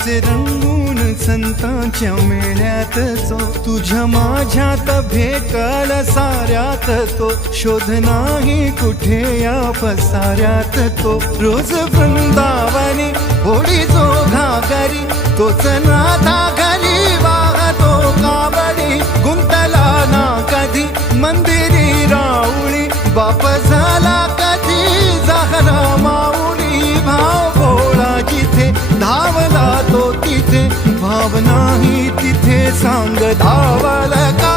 नाचे रंगून संतांच्या मेळ्यात तो, तुझ्या माझ्यात भेटल साऱ्यात तो, शोध नाही कुठे या पसाऱ्यात तो. रोज वृंदावनी होडी जो घागरी, तोच नाथा घरी वाहतो कावडी. गुंतला ना कधी मंदिरी राऊळी, बाप झाला कधी जाहरा माऊली. भाव भोळा जिथे धावला तो तिथे, भाव नाही तिथे सांग धावल का.